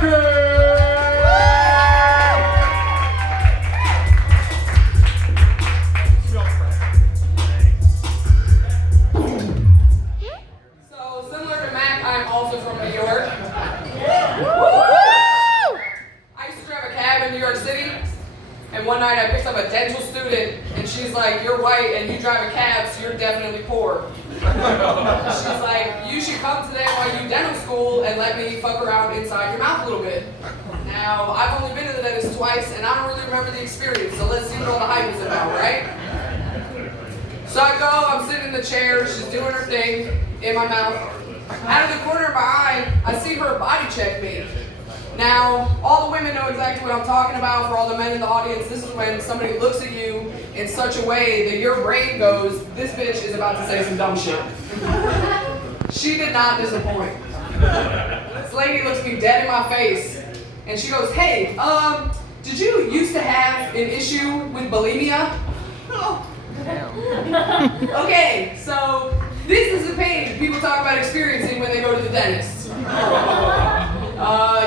Becker! So, similar to Mac, I'm also from New York. I used to drive a cab in New York City, and one night I picked up a dental student, and she's like, "You're white and you drive a cab, so you're definitely poor." She's like, "You should come to the NYU dental school and let me fuck around inside your mouth a little bit." Now, I've only been to the dentist twice, and I don't really remember the experience, so let's see what all the hype is about, right? So I go, I'm sitting in the chair, she's doing her thing in my mouth. Out of the corner of my eye, I see her body check me. Now, all the women know exactly what I'm talking about. For all the men in the audience, this is when somebody looks at you in such a way that your brain goes, "This bitch is about to say some dumb shit." She did not disappoint. This lady looks me dead in my face, and she goes, "Hey, did you used to have an issue with bulimia?" Okay, so this is the pain people talk about experiencing when they go to the dentist.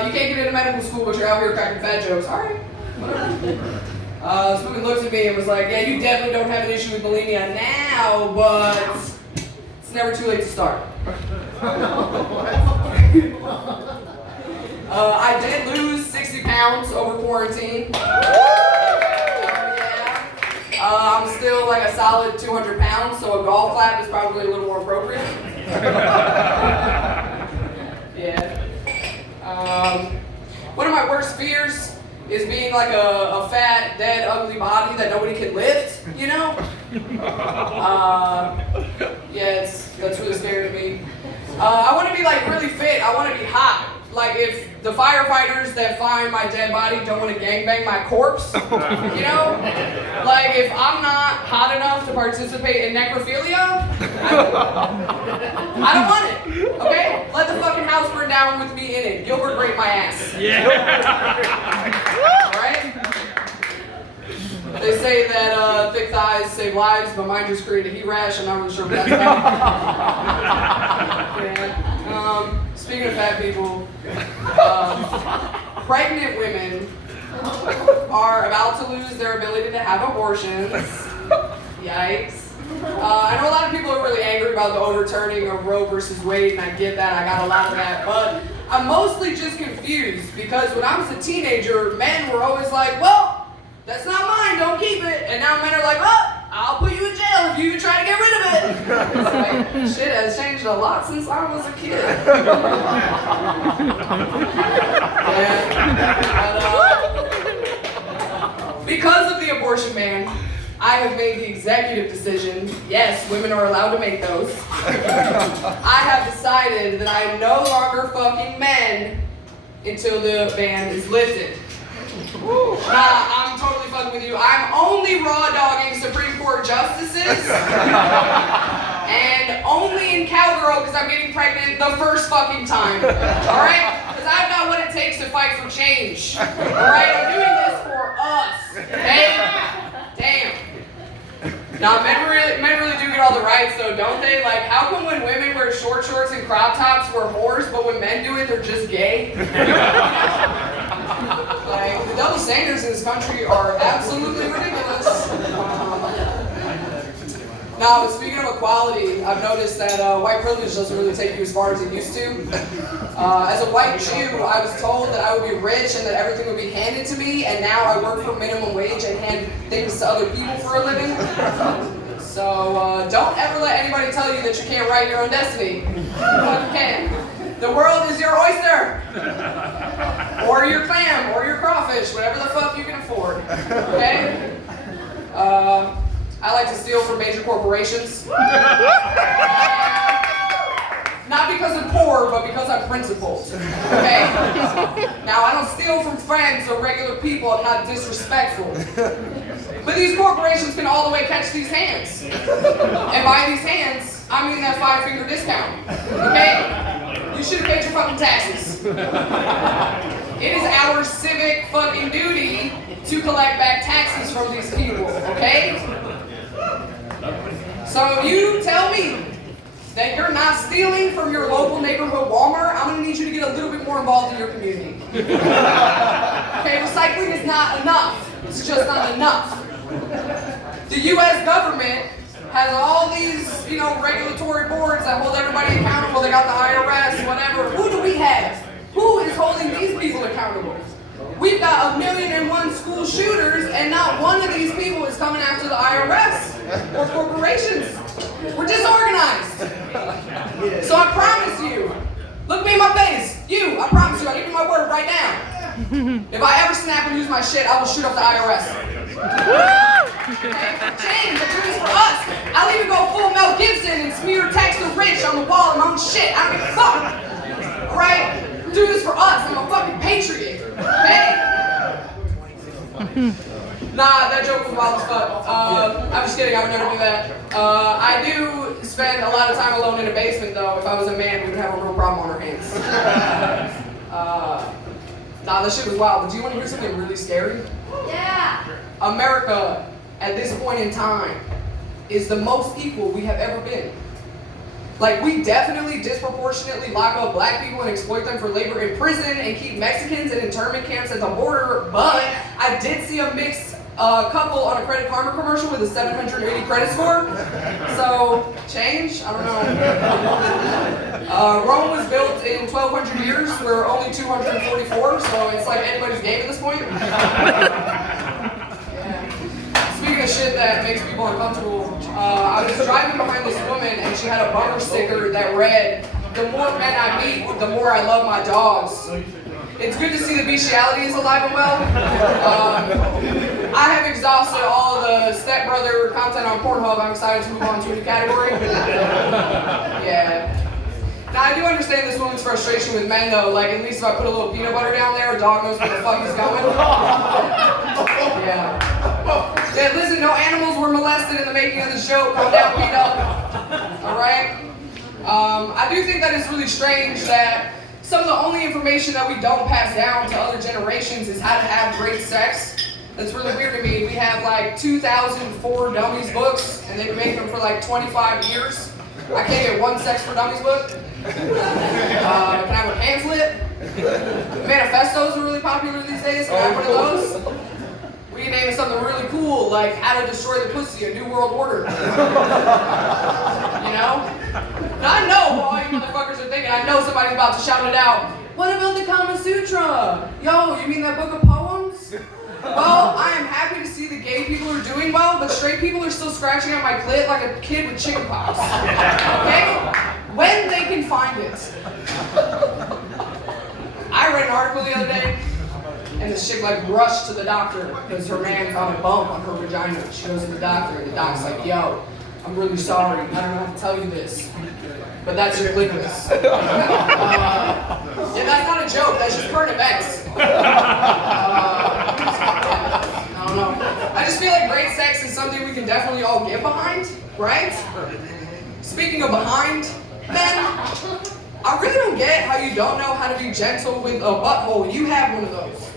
You can't get into medical school, but you're out here cracking fat jokes. All right, whatever. This woman looked at me and was like, "Yeah, you definitely don't have an issue with bulimia now, but it's never too late to start." I did lose 60 pounds over quarantine. I'm still like a solid 200 pounds, so a golf clap is probably a little more appropriate. Yeah. One of my worst fears is being like a fat, dead, ugly body that nobody can lift, you know? Yeah, that's really scary to me. I want to be like really fit. I want to be hot. Like if the firefighters that find my dead body don't want to gangbang my corpse, you know? Like if I'm not hot enough to participate in necrophilia, I don't want it, okay? Let the fucking house burn down with me in it. Gilbert raped my ass. Yeah. Alright? They say that thick thighs save lives, but mine just created a heat rash. I'm not really sure what that's about. Yeah. Speaking of fat people, pregnant women are about to lose their ability to have abortions. Yikes. I know a lot of people are really angry about the overturning of Roe versus Wade, and I get that. I got a lot of that. But I'm mostly just confused because when I was a teenager, men were always like, "Well, that's not mine, don't keep it." And now men are like, "Oh, I'll put you in jail if you even try to get rid of it." It's like, shit has changed a lot since I was a kid. Because of the abortion ban, I have made the executive decision, yes, women are allowed to make those. I have decided that I am no longer fucking men until the ban is lifted. Nah, I'm totally fucking with you. I'm only raw dogging Supreme Court justices and only in cowgirl because I'm getting pregnant the first fucking time. Alright? Because I've got what it takes to fight for change. Alright? I'm doing this for us. Okay? Damn. Now, men really do get all the rights though, don't they? Like, how come when women wear short shorts and crop tops, we're whores, but when men do it, they're just gay? Like, the double standards in this country are absolutely ridiculous. Now, speaking of equality, I've noticed that white privilege doesn't really take you as far as it used to. As a white Jew, I was told that I would be rich and that everything would be handed to me, and now I work for minimum wage and hand things to other people for a living. So, don't ever let anybody tell you that you can't write your own destiny. You fucking can. The world is your oyster! Or your clam, or your crawfish, whatever the fuck you can afford. Okay? I like to steal from major corporations. Not because I'm poor, but because I'm principled. Okay? Now, I don't steal from friends or regular people. I'm not disrespectful. But these corporations can all the way catch these hands. And by these hands, I mean that 5-finger discount. Okay? You should have paid your fucking taxes. It is our civic fucking duty to collect back taxes from these people, okay? So if you tell me that you're not stealing from your local neighborhood Walmart, I'm gonna need you to get a little bit more more involved in your community. Okay, recycling is not enough. It's just not enough. The U.S. government has all these, regulatory boards that hold everybody accountable. They got the IRS, whatever. Who do we have? Who is holding these people accountable? We've got 1,000,001 school shooters, and not one of these people is coming after the IRS or corporations. We're disorganized. So I promise you, look me in my face. I promise you, I give you my word right now. If I ever snap and lose my shit, I will shoot up the IRS. Okay? James, I do this for us. I'll even go full Mel Gibson and smear text to Rich on the wall of my own shit. I don't give a fuck. Alright? Do this for us. I'm a fucking patriot. Okay? Nah, that joke was wild as fuck. I'm just kidding, I would never do that. I do spend a lot of time alone in a basement though. If I was a man, we would have a real problem on our hands. Nah, that shit was wild. But do you want to hear something really scary? Yeah. America, at this point in time, is the most equal we have ever been. Like, we definitely disproportionately lock up black people and exploit them for labor in prison and keep Mexicans in internment camps at the border, but I did see a mixed couple on a Credit Karma commercial with a 780 credit score. So, change? I don't know. Rome was built in 1,200 years. We're only 244, so it's like anybody's game at this point. Speaking of shit that makes people uncomfortable, I was driving behind this woman and she had a bumper sticker that read, "The more men I meet, the more I love my dogs." It's good to see the bestiality is alive and well. I have exhausted all the stepbrother content on Pornhub. I'm excited to move on to a new category. Yeah. Now I do understand this woman's frustration with men though. Like, at least if I put a little peanut butter down there, a dog knows where the fuck he's going. Yeah. Yeah, listen, no animals were molested in the making of the show. Calm down, Peter. Alright? I do think that it's really strange that some of the only information that we don't pass down to other generations is how to have great sex. That's really weird to me. We have like 2004 Dummies books, and they've been making them for like 25 years. I can't get one Sex for Dummies book. Can I have a pamphlet? Manifestos are really popular these days. Can I have one of those? We can name it something really cool, like How to Destroy the Pussy, A New World Order. Now I know what all you motherfuckers are thinking. I know somebody's about to shout it out. What about the Kama Sutra? Yo, you mean that book of poems? Well, I am happy to see the gay people are doing well, but straight people are still scratching at my clit like a kid with chickenpox. Okay? When they can find it. I read an article the other day, and this chick like rushed to the doctor because her man found a bump on her vagina. She goes to the doctor, and the doc's like, "Yo, I'm really sorry. I don't know how to tell you this, but that's your clitoris." Yeah, that's not a joke. That's just current events. I don't know. I just feel like great sex is something we can definitely all get behind, right? Speaking of behind, men, I really don't get how you don't know how to be gentle with a butthole. You have one of those.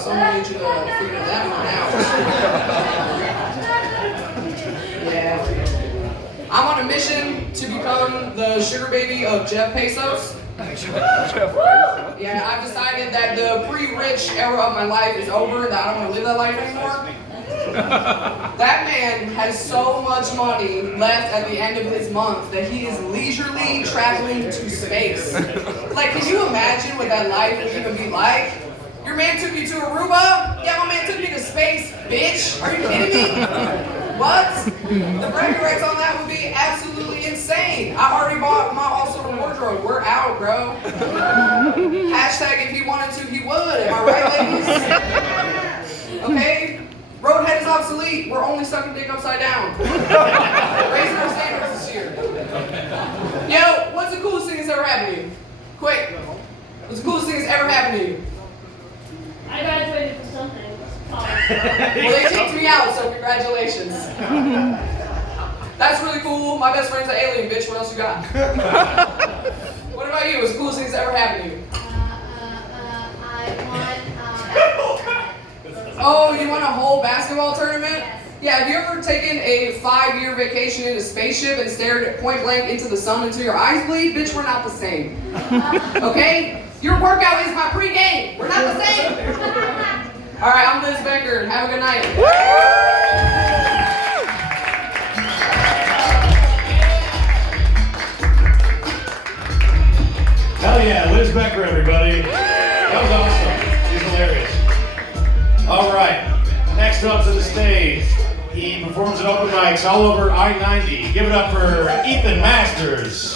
So I'm gonna need you to figure that one out. Yeah. I'm on a mission to become the sugar baby of Jeff Bezos. Yeah, I've decided that the pre-rich era of my life is over, that I don't want to live that life anymore. That man has so much money left at the end of his month that he is leisurely traveling to space. Like, can you imagine what that life would even be like? Your man took you to Aruba? Yeah, my man took me to space, bitch. Are you kidding me? What? The bragging rights on that would be absolutely insane. I already bought my all-silver wardrobe. We're out, bro. Hashtag if he wanted to, he would. Am I right, ladies? Okay? Roadhead is obsolete. We're only sucking dick upside down. Raising our standards this year. Yo, what's the coolest thing that's ever happened to you? Quick. What's the coolest thing that's ever happened to you? I graduated from something. Well, they kicked me out, so congratulations. That's really cool. My best friend's an alien, bitch. What else you got? What about you? What's the coolest thing that's ever happened to you? I won. Oh, you won a whole basketball tournament? Yes. Yeah, have you ever taken a 5-year vacation in a spaceship and stared at point blank into the sun until your eyes bleed, bitch, we're not the same. Okay? Your workout is my pregame. We're not the same. All right, I'm Liz Becker. Have a good night. Hell yeah, Liz Becker, everybody. That was awesome. She's hilarious. All right, next up to the stage. He performs at open mics all over I-90. Give it up for Ethan Masters.